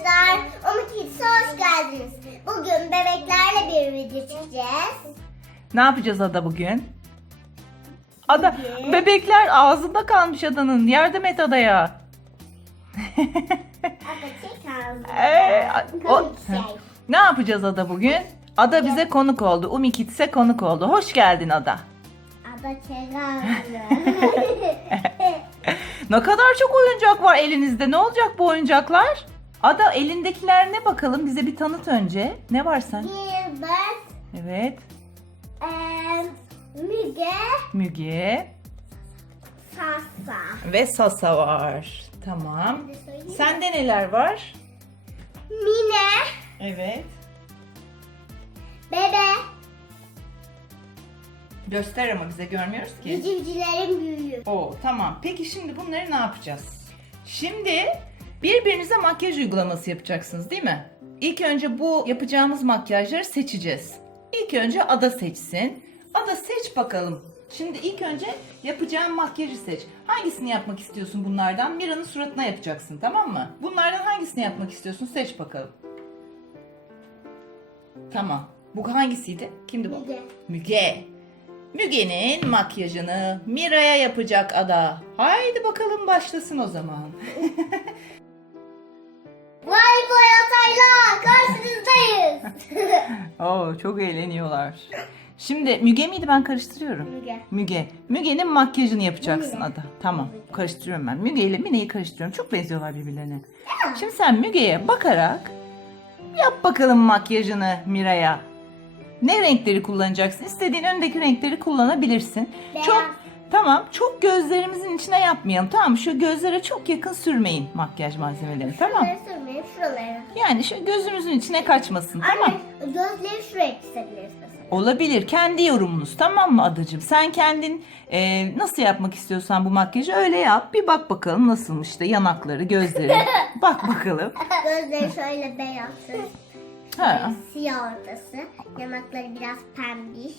Arkadaşlar, Umut Kids'e hoş geldiniz. Bugün bebeklerle bir video çekeceğiz. Ne yapacağız Ada bugün? Ada, Bugün- bebekler ağzında kalmış Ada'nın. Yardım et Ada'ya. Ada çek ağzını. Ee, o- şey. Ne yapacağız Ada bugün? Ada bize konuk oldu. Umi Kids'e konuk oldu. Hoş geldin Ada. Ada çek ağzını. Ne kadar çok oyuncak var elinizde. Ne olacak bu oyuncaklar? Ada elindekiler ne bakalım? Bize bir tanıt önce. Ne var sen? Gilbert, Evet. eee, Müge, Müge Sasa. ve Sasa var. Tamam. Sende neler var? Mine, Evet. Bebe, Göster ama bize görmüyoruz ki. civcivlerin büyüğü. Oo tamam. Peki şimdi bunları ne yapacağız? Şimdi birbirinize makyaj uygulaması yapacaksınız değil mi? İlk önce bu yapacağımız makyajları seçeceğiz. İlk önce Ada seçsin. Ada seç bakalım. Şimdi ilk önce yapacağım makyajı seç. Hangisini yapmak istiyorsun bunlardan? Mira'nın suratına yapacaksın tamam mı? Bunlardan hangisini yapmak istiyorsun? Seç bakalım. Tamam. Bu hangisiydi? Kimdi bu? Müge. Müge. Müge'nin makyajını Mira'ya yapacak Ada. Haydi bakalım başlasın o zaman. Vay boyatayla karşınızdayız. Oo çok eğleniyorlar. Şimdi Müge miydi ben karıştırıyorum. Müge. Müge. Müge'nin makyajını yapacaksın Müge. Ada. Tamam. Karıştırıyorum ben. Müge ile Mine'yi karıştırıyorum. Çok benziyorlar birbirlerine. Şimdi sen Müge'ye bakarak yap bakalım makyajını Mira'ya. Ne renkleri kullanacaksın? İstediğin öndeki renkleri kullanabilirsin. Beyaz. Çok tamam. Çok gözlerimizin içine yapmayalım. Tamam? Şu gözlere çok yakın sürmeyin makyaj malzemelerini. Tamam. Şuraları şuraları. Yani şu gözümüzün içine kaçmasın. Tamam. Anne gözleri şuraya çizebiliriz mesela. Olabilir. Kendi yorumunuz. Tamam mı adacığım? Sen kendin e, nasıl yapmak istiyorsan bu makyajı öyle yap. Bir bak bakalım nasılmış işte yanakları, gözleri. bak bakalım. Gözleri şöyle beyaz. Ha. Siyah ortası. Yanakları biraz pembiş.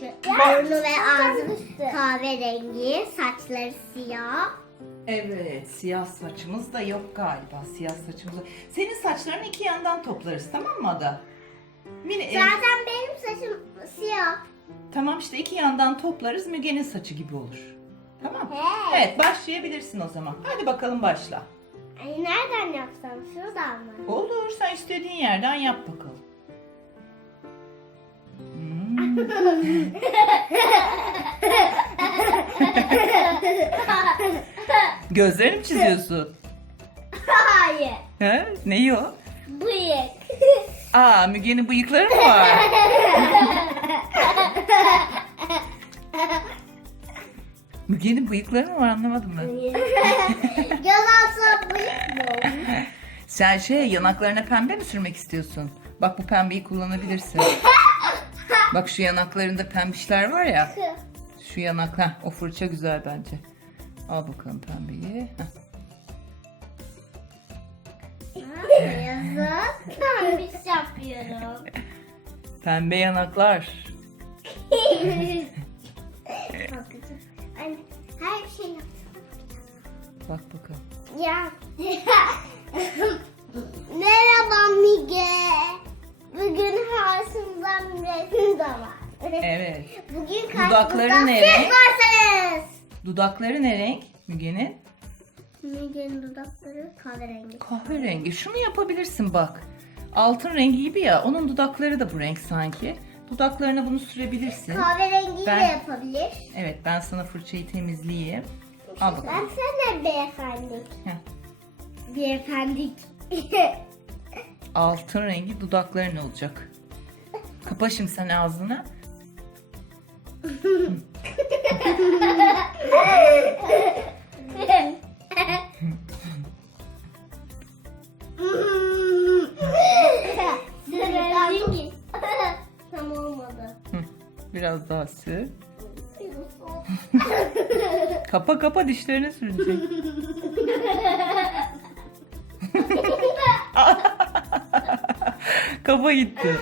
Şu burnu ve ağzı kahverengi. Saçları siyah. Evet, siyah saçımız da yok galiba. Siyah saçımız. Senin saçlarını iki yandan toplarız, tamam mı Ada? Mini, e, Zaten benim saçım siyah. tamam işte iki yandan toplarız. Müge'nin saçı gibi olur. Tamam. Hey. Evet, başlayabilirsin o zaman. Hadi bakalım başla. Ay, nereden yapsam? Şuradan mı? Olur, sen istediğin yerden yap bakalım. Hmm. Gözlerini mi çiziyorsun? Hayır. He? Neyi o? Bıyık. Aa, Müge'nin bıyıkları mı var? Müge'nin bıyıkları mı var anlamadım ben. Altına bıyık mı olmuş? Sen şey yanaklarına pembe mi sürmek istiyorsun? Bak bu pembeyi kullanabilirsin. Bak şu yanaklarında pembişler var ya. Şu yanaklar. O fırça güzel bence. Al bakalım pembeyi. Yazık. Pembiş yapıyorum. Pembe yanaklar. Bakacağım. Anne, her şey. Bak bakalım. Ya. Merhaba Mige. Bugün karşımda resim de var. Evet. Bugün Dudakları karşımda ne renk? Dudakları ne renk Müge'nin? Mige'nin dudakları kahverengi. Kahverengi. Şunu yapabilirsin bak. Altın rengi gibi ya. Onun dudakları da bu renk sanki. Dudaklarına bunu sürebilirsin. Kahverengiyi Ben- de yapabilir. Evet ben sana fırçayı temizleyeyim. Al bakalım. Ben sana beyefendik. Heh. Beyefendik. Altın rengi dudakların olacak. Kapa şimdi sen ağzını. Tam olmadı. Biraz daha sür. Kapa kapa dişlerini sürecek. Kafa gitti.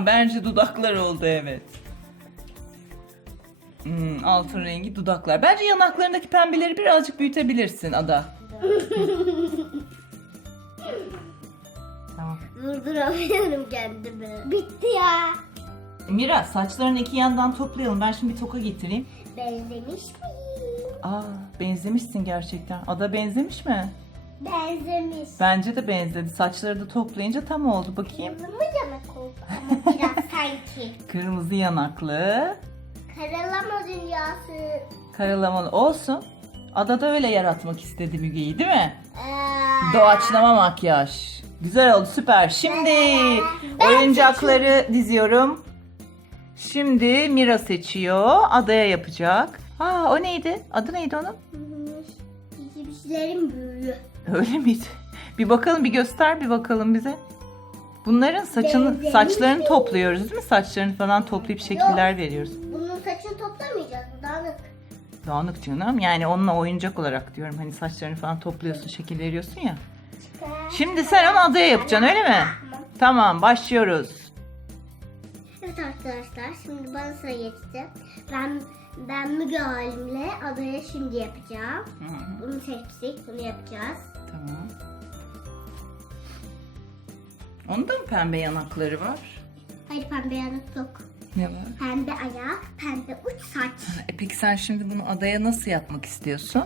Tamam bence dudaklar oldu evet. Hmm, altın rengi dudaklar. Bence yanaklarındaki pembeleri birazcık büyütebilirsin Ada. tamam. Durduramıyorum kendimi. Bitti ya. Mira saçlarını iki yandan toplayalım. Ben şimdi bir toka getireyim. Benzemiş miyim? Aa benzemişsin gerçekten. Ada benzemiş mi? Benzemiş. Bence de benzedi. Saçları da toplayınca tam oldu. Bakayım. Mı ama biraz sanki. Kırmızı yanaklı, Karalama dünyası. karalamalı olsun. Ada da öyle yaratmak istedi Müge'yi değil mi? Ee, Doğaçlama makyaj. Güzel oldu süper. Şimdi Ben oyuncakları diziyorum. Şimdi Mira seçiyor. Adaya yapacak. Aa o neydi? Adı neydi onun? Cipslerin büyüğü. Öyle miydi? Bir bakalım bir göster bir bakalım bize. Bunların saçını saçlarını topluyoruz değil mi? Saçlarını falan toplayıp şekiller veriyoruz. Bunun saçını toplamayacağız. Bu dağınık. Dağınık canım. Yani onunla oyuncak olarak diyorum. Hani saçlarını falan topluyorsun, şekil veriyorsun ya. Şimdi sen onu adaya yapacaksın öyle mi? Tamam. Tamam başlıyoruz. Evet arkadaşlar şimdi bana sıra geçti. Ben ben Müge halimle adaya şimdi yapacağım. Hı hı, Bunu seçtik. Bunu yapacağız. Tamam. Onda mı pembe yanakları var? Hayır pembe yanık yok. Ne var? Pembe ayak, pembe uç saç. E peki sen şimdi bunu adaya nasıl yapmak istiyorsun?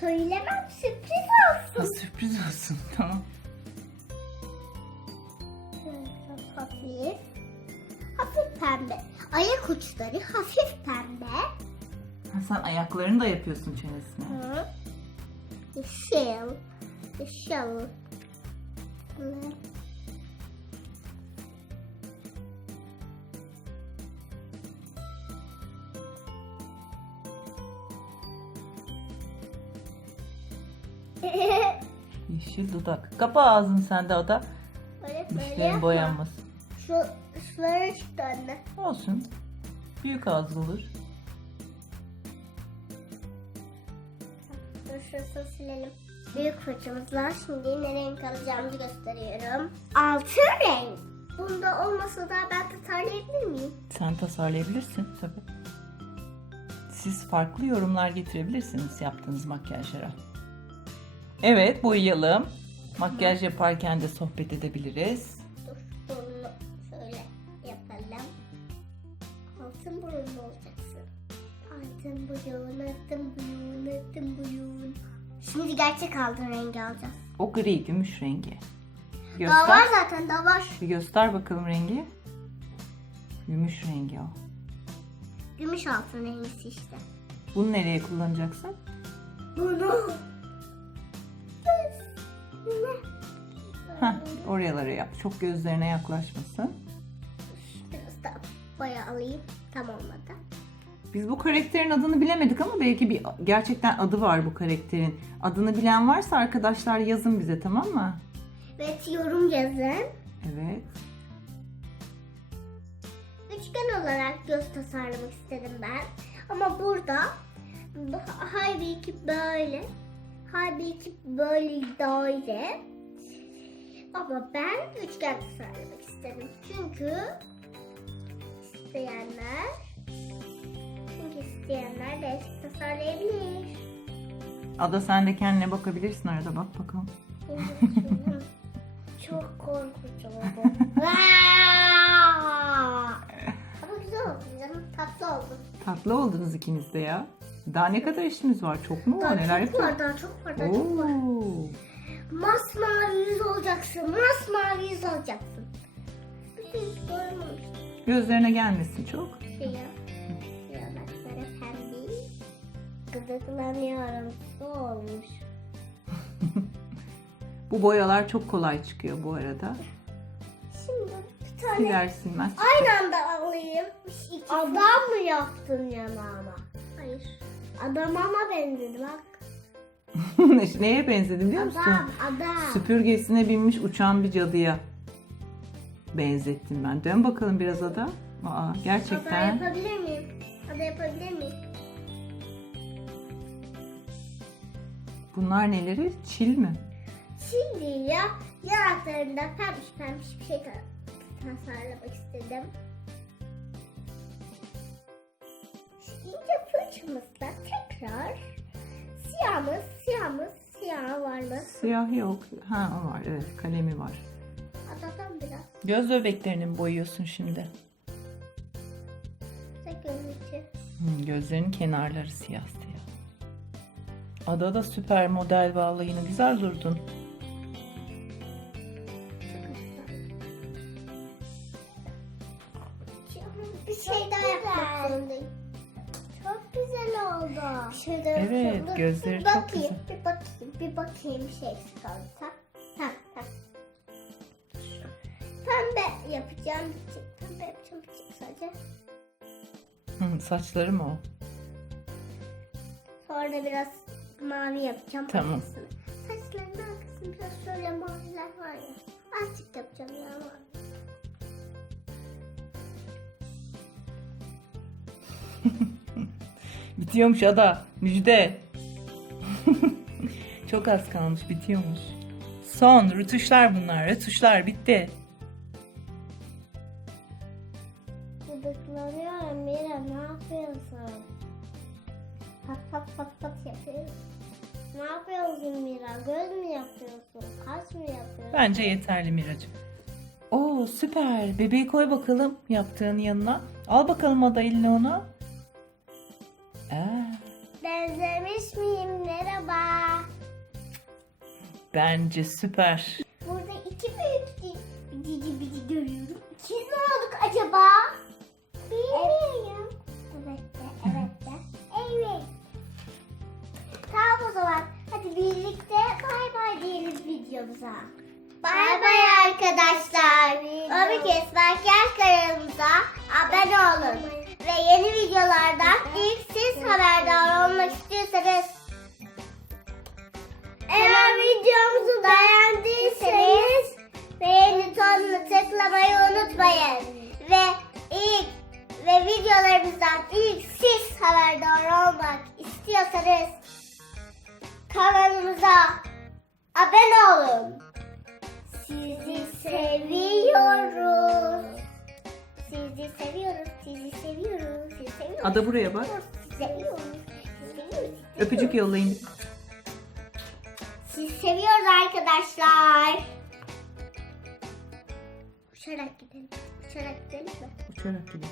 Söylemem sürpriz Ha, olsun. sürpriz olsun. Tamam. Hafif. Hafif pembe. Ayak uçları hafif pembe. Ha, sen ayaklarını da yapıyorsun çenesine. Hı. Yeşil. Yeşil. Böyle. Yeşil dudak. Kapa ağzını sen de ada. Böyle böyle Dişlerin yapma. Şu şulara çıktı anne. Olsun. Büyük ağız olur. Dur şurasını silelim. Büyük fırçamızla şimdi ne renk alacağımızı gösteriyorum. Altın renk. Bunda olmasa da ben tasarlayabilir miyim? Sen tasarlayabilirsin tabii. Siz farklı yorumlar getirebilirsiniz yaptığınız makyajlara. Evet boyayalım. Makyaj yaparken de sohbet edebiliriz. Dur bunu şöyle yapalım. Altın burunlu olacaksın. Altın burun, altın burun, altın burun. Şimdi gerçek altın rengi alacağız. O gri gümüş rengi. Bir Daha Göster. var zaten daha var. Bir göster bakalım rengi. Gümüş rengi o. Gümüş altın rengisi işte. Bunu nereye kullanacaksın? Bunu. Heh, oralara yap. Çok gözlerine yaklaşmasın. Biraz daha boya alayım. Tam olmadı. Biz bu karakterin adını bilemedik ama belki bir gerçekten adı var bu karakterin. Adını bilen varsa arkadaşlar yazın bize tamam mı? Evet yorum yazın. Evet. Üçgen olarak göz tasarlamak istedim ben. Ama burada halbuki böyle. Halbuki böyle daire. Ama ben üçgen tasarlamak istedim. Çünkü isteyenler çünkü isteyenler değişik tasarlayabilir. Ada sen de kendine bakabilirsin arada bak bakalım. Çok korkutucu oldu. Ama güzel oldu canım. Tatlı oldu. Tatlı oldunuz ikiniz de ya. Daha ne kadar işimiz var? Çok mu var? Daha Neler çok var, yapacağız? daha çok var, daha çok var. Oo. Masmavi yüz olacaksın, masmavi yüz olacaksın. Bütün Gözlerine gelmesin çok. şey ya. Yanakları pembe. Gıdıklanıyorum, su olmuş. Bu boyalar çok kolay çıkıyor bu arada. Şimdi bir tane Siler silmez. aynı anda alayım. Adam mı yaptın yanağıma? Hayır. Adama mı benzedi bak. Neye benzedi biliyor musun? Adam, adam. Süpürgesine binmiş uçan bir cadıya benzettim ben. Dön bakalım biraz ada. Aa, Ada gerçekten. yapabilir miyim? Ada yapabilir miyim? Bunlar neleri? Çil mi? Şimdi ya yanaklarında pembiş pembiş bir şey ta- tasarlamak istedim. İnce fırçamızla tekrar siyahımız, siyahımız, siyah var mı? Siyah yok. Ha var. Evet kalemi var. Adadan biraz. Göz bebeklerini mi boyuyorsun şimdi? Hmm, gözlerinin kenarları siyah siyah. Ada da süper model vallahi yine güzel durdun. Evet, yapacağım. gözleri bir çok bakayım, güzel. Bir bakayım, bir bakayım bir şey kalırsa. Ha, ha. Pembe yapacağım. bir tek Pembe yapacağım bir tek sadece. Hı, saçları mı o? Sonra biraz mavi yapacağım. Tamam. arkasını. Saçlarının arkasını biraz şöyle maviler var ya. Azıcık yapacağım ya mavi. Bitiyormuş Ada. Müjde. Çok az kalmış bitiyormuş. Son rütuşlar bunlar. Rütuşlar bitti. Gıdıklanıyorum Mira ne yapıyorsun? Pat pat pat pat yapıyorsun. Ne yapıyorsun Mira? Göz mü yapıyorsun? Kaş mı yapıyorsun? Bence yeterli Miracığım. Oo süper. Bebeği koy bakalım yaptığın yanına. Al bakalım Ada elini ona. Benzemiş miyim? Merhaba. bence süper. Burada iki büyük ci- cici bici görüyorum. İkiz mi olduk acaba? Bilmiyorum. Evet de, evet de. Evet. Tamam o zaman. Hadi birlikte bay bay diyelim videomuza. Bay bay arkadaşlar. Bir kez makyaj kanalımıza abone olun. Ve yeni videolardan istiyorsanız eğer videomuzu beğendiyseniz beğeni butonuna tıklamayı unutmayın. Ve ilk ve videolarımızdan ilk siz haberdar olmak istiyorsanız kanalımıza abone olun. Sizi seviyoruz. Sizi seviyoruz. Sizi seviyoruz. Sizi seviyoruz. Ada buraya bak. Sizi seviyoruz. Öpücük yollayın. Sizi seviyoruz arkadaşlar. Uçarak gidelim. Uçarak gidelim mi? Uçarak gidelim.